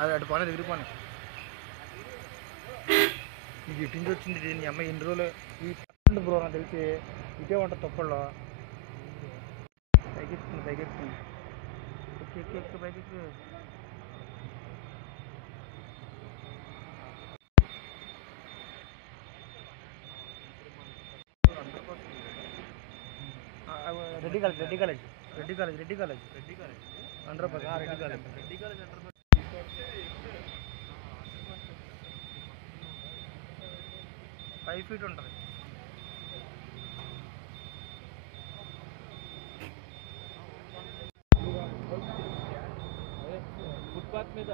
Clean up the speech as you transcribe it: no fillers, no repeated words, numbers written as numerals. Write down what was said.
అది అటు పోనీ దగ్గర పోనీ నీకు ఇటు నుంచి వచ్చింది దీన్ని అమ్మాయి ఎన్ని రోజులు ఈ బ్రో నాకు తెలిసి ఇదే ఉంటుంది తొప్పల్లో పైకెత్తుకుంది పైకెత్తుకుంది ఎక్కి ఎక్కి ఎక్కి పైకెక్కి Reddy college Reddy college Reddy college Reddy college Reddy college 100% Reddy college Reddy college 5 feet ఉంటుంది ఫుట్పాత్ మీద